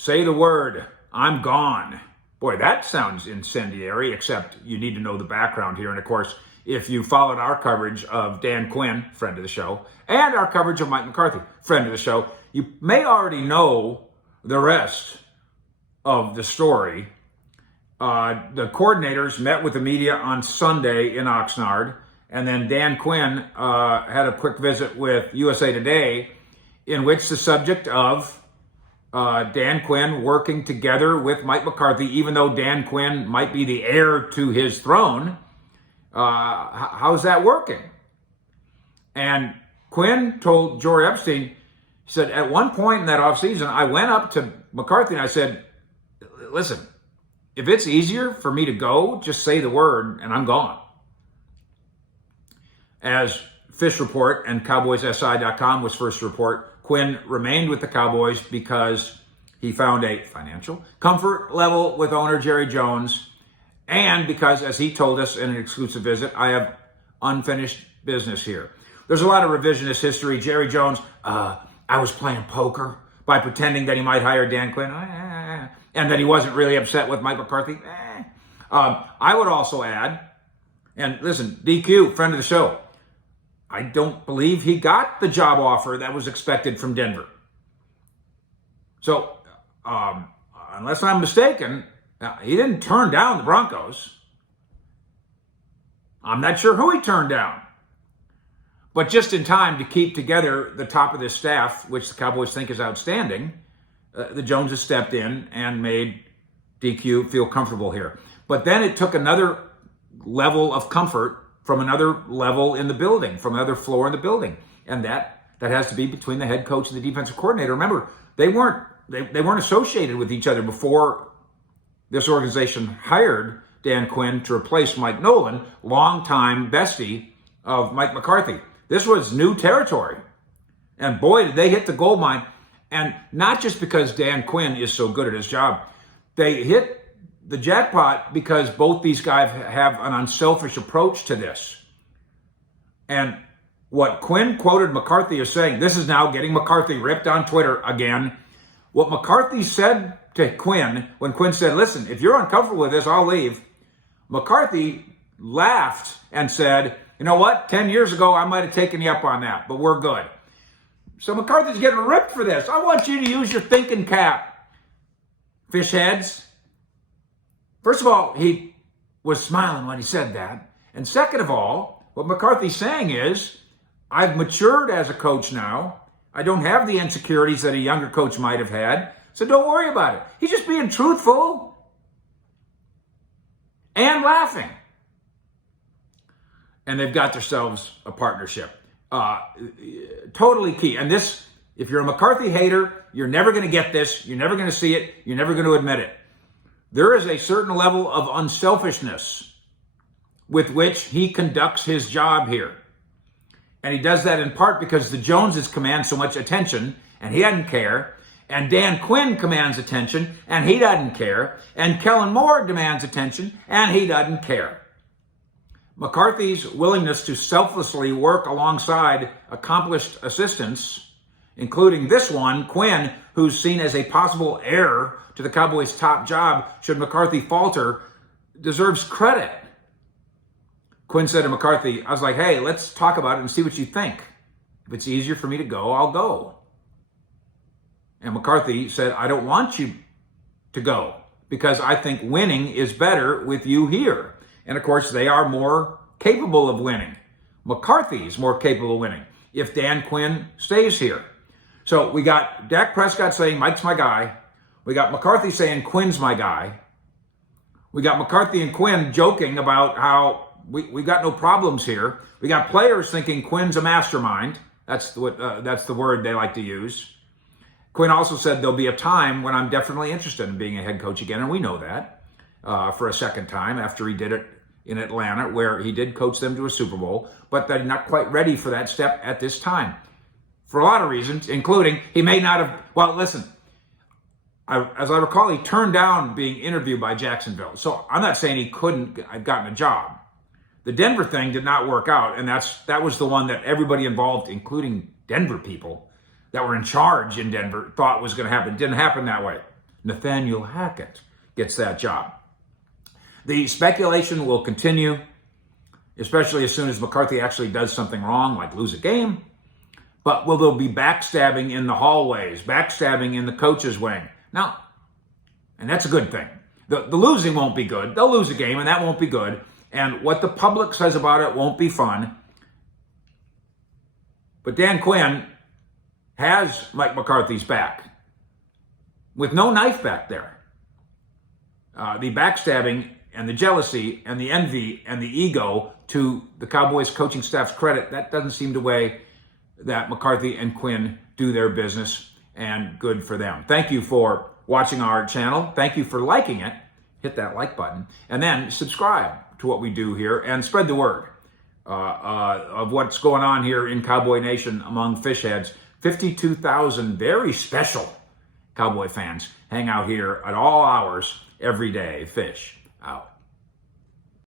Say the word, I'm gone. Boy, that sounds incendiary, except you need to know the background here. And of course, if you followed our coverage of Dan Quinn, friend of the show, and our coverage of Mike McCarthy, friend of the show, you may already know the rest of the story. The coordinators met with the media on Sunday in Oxnard, and then Dan Quinn had a quick visit with USA Today, in which the subject of Dan Quinn working together with Mike McCarthy, even though Dan Quinn might be the heir to his throne, how's that working? And Quinn told Jory Epstein, he said, at one point in that offseason, I went up to McCarthy and I said, listen, if it's easier for me to go, just say the word and I'm gone. As Fish Report and CowboysSI.com was first to report, Quinn remained with the Cowboys because he found a financial comfort level with owner Jerry Jones, and because, as he told us in an exclusive visit, I have unfinished business here. There's a lot of revisionist history. Jerry Jones, I was playing poker by pretending that he might hire Dan Quinn, and that he wasn't really upset with Mike McCarthy. I would also add, and listen, DQ, friend of the show, I don't believe he got the job offer that was expected from Denver. So, unless I'm mistaken, he didn't turn down the Broncos. I'm not sure who he turned down. But just in time to keep together the top of this staff, which the Cowboys think is outstanding, the Joneses stepped in and made DQ feel comfortable here. But then it took another level of comfort from another level in the building, from another floor in the building. And that has to be between the head coach and the defensive coordinator. Remember, they weren't associated with each other before this organization hired Dan Quinn to replace Mike Nolan, longtime bestie of Mike McCarthy. This was new territory. And boy, did they hit the gold mine. And not just because Dan Quinn is so good at his job. They hit the jackpot because both these guys have an unselfish approach to this. And what Quinn quoted McCarthy as saying, this is now getting McCarthy ripped on Twitter again. What McCarthy said to Quinn, when Quinn said, listen, if you're uncomfortable with this, I'll leave. McCarthy laughed and said, you know what? 10 years ago, I might have taken you up on that, but we're good. So McCarthy's getting ripped for this. I want you to use your thinking cap, fish heads. First of all, he was smiling when he said that. And second of all, what McCarthy's saying is, I've matured as a coach now. I don't have the insecurities that a younger coach might have had. So don't worry about it. He's just being truthful and laughing. And they've got themselves a partnership. Totally key. And this, if you're a McCarthy hater, you're never going to get this. You're never going to see it. You're never going to admit it. There is a certain level of unselfishness with which he conducts his job here. And he does that in part because the Joneses command so much attention, and he doesn't care. And Dan Quinn commands attention, and he doesn't care. And Kellen Moore demands attention, and he doesn't care. McCarthy's willingness to selflessly work alongside accomplished assistants, including this one, Quinn, who's seen as a possible heir to the Cowboys' top job should McCarthy falter, deserves credit. Quinn said to McCarthy, I was like, hey, let's talk about it and see what you think. If it's easier for me to go, I'll go. And McCarthy said, I don't want you to go because I think winning is better with you here. And of course, they are more capable of winning. McCarthy is more capable of winning if Dan Quinn stays here. So we got Dak Prescott saying, Mike's my guy. We got McCarthy saying, Quinn's my guy. We got McCarthy and Quinn joking about how we got no problems here. We got players thinking Quinn's a mastermind. That's the word they like to use. Quinn also said there'll be a time when I'm definitely interested in being a head coach again, and we know that for a second time after he did it in Atlanta, where he did coach them to a Super Bowl, but they're not quite ready for that step at this time. For a lot of reasons, including he may not have, well, listen, as I recall, he turned down being interviewed by Jacksonville. So I'm not saying he couldn't have gotten a job. The Denver thing did not work out, and that was the one that everybody involved, including Denver people that were in charge in Denver, thought was going to happen. It didn't happen that way. Nathaniel Hackett gets that job. The speculation will continue, especially as soon as McCarthy actually does something wrong, like lose a game. But will there be backstabbing in the hallways, backstabbing in the coach's wing? Now, and that's a good thing. The losing won't be good. They'll lose a game, and that won't be good. And what the public says about it won't be fun. But Dan Quinn has Mike McCarthy's back, with no knife back there. The backstabbing and the jealousy and the envy and the ego, to the Cowboys coaching staff's credit, that doesn't seem to weigh that McCarthy and Quinn do their business, and good for them. Thank you for watching our channel. Thank you for liking it. Hit that like button. And then subscribe to what we do here and spread the word of what's going on here in Cowboy Nation among fish heads. 52,000 very special Cowboy fans hang out here at all hours every day. Fish out.